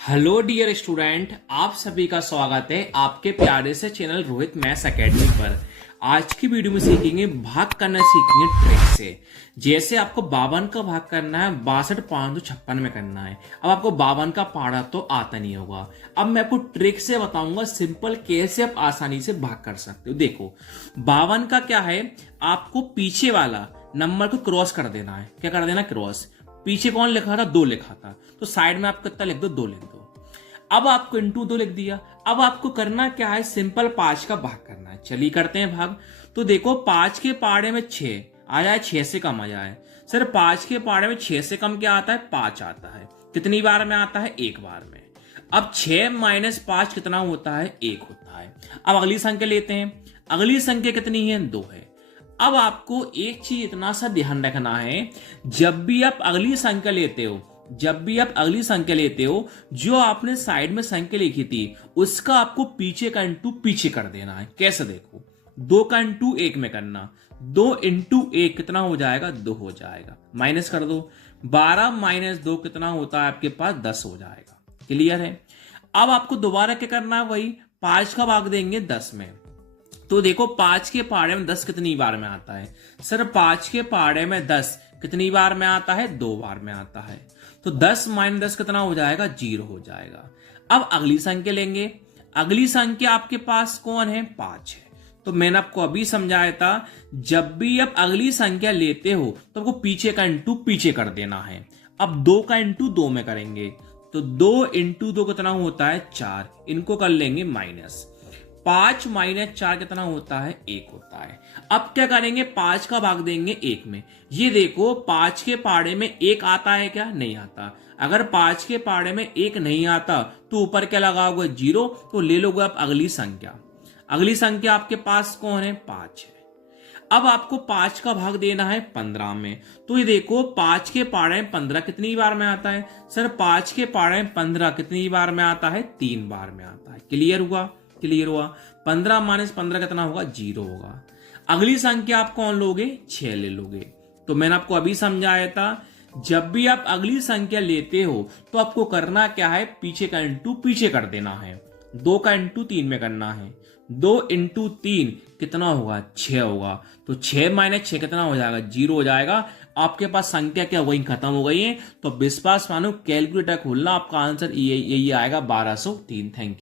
Hello dear student, आप सभी का स्वागत है आपके प्यारे से चैनल रोहित मैथ्स एकेडमी पर। आज की वीडियो में सीखेंगे भाग करना, सीखेंगे ट्रिक से। जैसे आपको 52 का भाग करना है 62,556 में करना है। अब आपको 52 का पहाड़ा तो आता नहीं होगा। अब मैं आपको ट्रिक से बताऊंगा सिंपल कैसे आप आसानी से भाग कर सकते हो। देखो 52 का क्या है, आपको पीछे वाला नंबर को क्रॉस कर देना है। क्या कर देना? क्रॉस। पीछे कौन लिखा था? 2 लिखा था, तो साइड में आप कितना लिख दो? 2 लिख दो। अब आपको इंटू 2 लिख दिया। अब आपको करना क्या है? सिंपल 5 का भाग करना है। चलिए करते हैं भाग। तो देखो 5 के पहाड़े में 6 आ जाए, 6 से कम आ जाए। सर 5 के पहाड़े में 6 से कम क्या आता है? 5 आता है। कितनी बार में आता है? एक बार में। अब 6 माइनस 5 कितना होता है? 1 होता है। अब अगली संख्या लेते हैं। अगली संख्या कितनी है? 2 है। अब आपको एक चीज इतना सा ध्यान रखना है, जब भी आप अगली संख्या लेते हो, जो आपने साइड में संख्या लिखी थी उसका आपको पीछे का इंटू पीछे कर देना है। कैसे? देखो 2 का इंटू 1 में करना। 2 इंटू 1 कितना हो जाएगा? 2 हो जाएगा। माइनस कर दो। 12 माइनस 2 कितना होता है आपके पास? 10 हो जाएगा। क्लियर है? अब आपको दोबारा क्या करना है? वही 5 का भाग देंगे 10 में। तो देखो 5 के पहाड़े में 10 कितनी बार में आता है? सर 5 के पहाड़े में 10 कितनी बार में आता है? 2 बार में आता है। तो 10 माइनस 10 कितना हो जाएगा? 0 हो जाएगा। अब अगली संख्या लेंगे। अगली संख्या आपके पास कौन है? 5 है। तो मैंने आपको अभी समझाया था, जब भी आप अगली संख्या लेते हो तो आपको पीछे का इंटू पीछे कर देना है। अब 2 का इंटू 2 में करेंगे, तो 2 इंटू 2 कितना होता है? 4। इनको कर लेंगे माइनस। 5 माइनस 4 कितना होता है? 1 होता है। अब क्या करेंगे? 5 का भाग देंगे 1 में। ये देखो 5 के पहाड़े में 1 आता है क्या? नहीं आता। अगर 5 के पहाड़े में 1 नहीं आता तो ऊपर क्या लगाओगे? 0। तो ले लोगे आप अगली संख्या। अगली संख्या आपके पास कौन है? 5 है। अब आपको 5 का भाग देना है 15 में। तो ये देखो 5 के पहाड़े में 15 कितनी बार में आता है? सर 5 के पहाड़े में 15 कितनी बार में आता है? 3 बार में आता है। क्लियर हुआ? क्लियर हुआ। 15 माइनस 15 कितना होगा? 0 होगा। अगली संख्या आप कौन लोगे? 6 ले लोगे। तो मैंने आपको अभी समझाया था, जब भी आप अगली संख्या लेते हो तो आपको करना क्या है? पीछे का इंटू पीछे कर देना है। 2 का इंटू 3 में करना है। 2 इंटू 3 कितना होगा? 6 होगा। तो 6 माइनस 6 कितना हो जाएगा? 0 हो जाएगा। आपके पास संख्या क्या वही खत्म हो गई है। तो विश्वास मानो कैलकुलेटर खोलना, आपका आंसर यही आएगा 1203। Thank you.